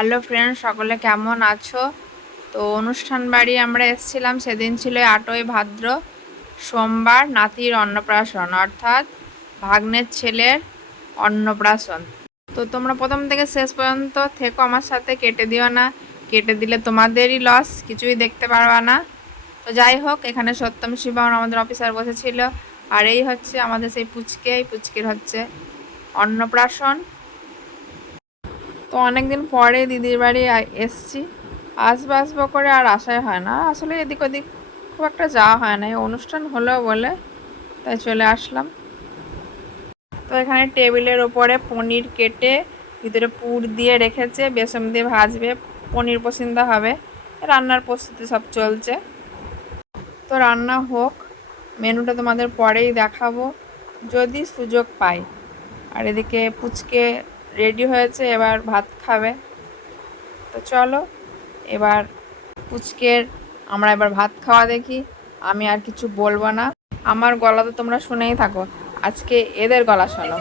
Hello friend, সকলে কেমন আছো? তো অনুষ্ঠান বাড়ি আমরা এসেছিলাম, সেদিন ছিল 8ই ভাদ্র, সোমবার, নাতির অন্নপ্রাশন অর্থাৎ ভাগ্নের ছেলের অন্নপ্রাশন। তো তোমরা প্রথম থেকে শেষ পর্যন্ত থেকো আমার সাথে, কেটে দিও না, কেটে দিলে তোমাদেরই লস, কিছুই দেখতে পারবা না। তো যাই হোক, এখানে সত্যম শিবম আমাদের অফিসার বসেছিল, আর এই হচ্ছে আমাদের সেই পুচকে, এই পুচকের হচ্ছে অন্নপ্রাশন। তো অনেকদিন পরে দিদির বাড়ি এসছি, আসবো করে আর আসাই হয় না, আসলে এদিক ওদিক খুব একটা যাওয়া হয় না, এই অনুষ্ঠান হলো বলে তাই চলে আসলাম। তো এখানে টেবিলের ওপরে পনির কেটে ভিতরে পুর দিয়ে রেখেছে, বেসন দিয়ে ভাজবে, পনির পছন্দ হবে, রান্নার প্রস্তুতি সব চলছে। তো রান্না হোক, মেনুটা তোমাদের পরেই দেখাবো যদি সুযোগ পাই। আর এদিকে পুচকে রেডি হয়েছে, এবার ভাত খাবে। তো চলো এবার পুচকের আমরা এবার ভাত খাওয়া দেখি। আমি আর কিছু বলবো না, আমার গলা তো তোমরা শুনেই থাকো, আজকে এদের গলা শোনো।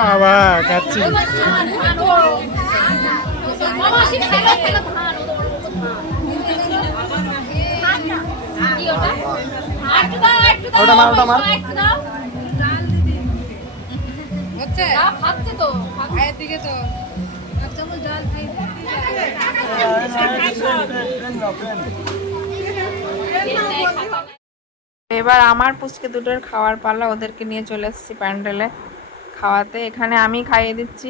বাবা খাচ্ছি। ওটা মার, ওটা মার। এবার আমার পুচকে দুটোর খাওয়ার পালা, ওদেরকে নিয়ে চলে এসেছি প্যান্ডেলে খাওয়াতে। এখানে আমি খাইয়ে দিচ্ছি,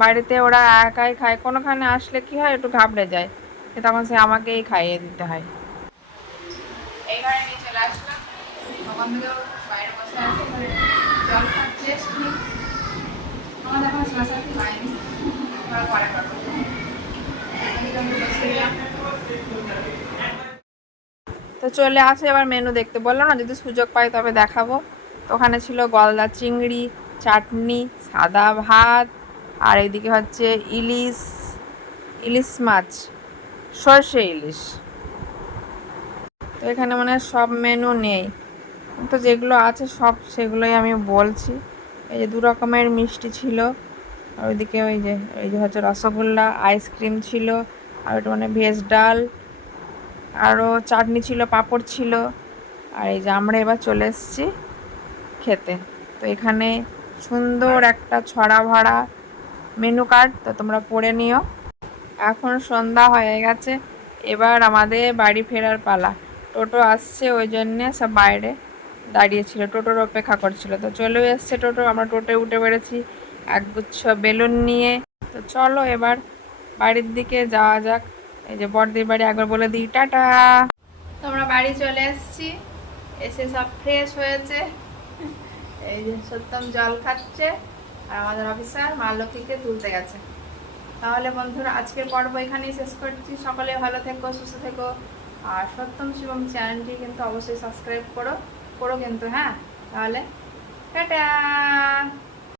বাড়িতে ওরা একাই খায়, কোনোখানে আসলে কি হয় একটু ঘাবড়ে যায়, তখন সে আমাকেই খাইয়ে দিতে হয়। এই ঘরে নিয়ে চলে আসলাম, তখন থেকে বাইরে বসে আছে, জল খাচ্ছে, আমাদের এখন শ্বাসাশি হয়নি, পরে করবো। তো চলে আসে এবার মেনু দেখতে, বললো না যদি সুযোগ পাই তবে দেখাবো। তো ওখানে ছিল গলদা চিংড়ি, চাটনি, সাদা ভাত, আর এইদিকে হচ্ছে ইলিশ মাছ, সর্ষে ইলিশ। তো এখানে মানে সব মেনু নেই, তো যেগুলো আছে সব সেগুলোই আমি বলছি। এই যে 2 রকমের মিষ্টি ছিল, আর ওইদিকে ওই যে হচ্ছে রসগোল্লা, আইসক্রিম ছিল, আর ওইটা মানে ভেজ ডাল, আরও চাটনি ছিল, পাঁপড় ছিল। আর এই যে আমরা এবার চলে এসেছি খেতে। তো এখানে সুন্দর একটা ছড়া ভরা মেনু কার্ড, তো তোমরা পড়ে নিও। এখন সন্ধ্যা হয়ে গেছে, এবার আমাদের বাড়ি ফেরার পালা। টোটো আসছে, ওই জন্যে সব বাইরে দাঁড়িয়েছিল, টোটোর অপেক্ষা করছিল। তো চলেও এসছে টোটো, আমরা টোটোয় উঠে পড়েছি একগুচ্ছ বেলুন নিয়ে। তো চলো এবার বাড়ির দিকে যাওয়া যাক। এই যে বড়দির বাড়ি, একবার বলে দিই টাটা। তোমরা বাড়ি চলে এসেছি, এসে সব ফ্রেশ হয়েছে, এই যে সত্যম জল খাচ্ছে, আর আমাদের অফিসার মা লক্ষ্মীকে তুলতে গেছে। তাহলে বন্ধুরা আজকের পর্ব এখানেই শেষ করছি, সকলে ভালো থেকো, সুস্থ থেকো, আর সত্যম শিবম চ্যানেলটি কিন্তু অবশ্যই সাবস্ক্রাইব করো কিন্তু, হ্যাঁ। তাহলে টাটা।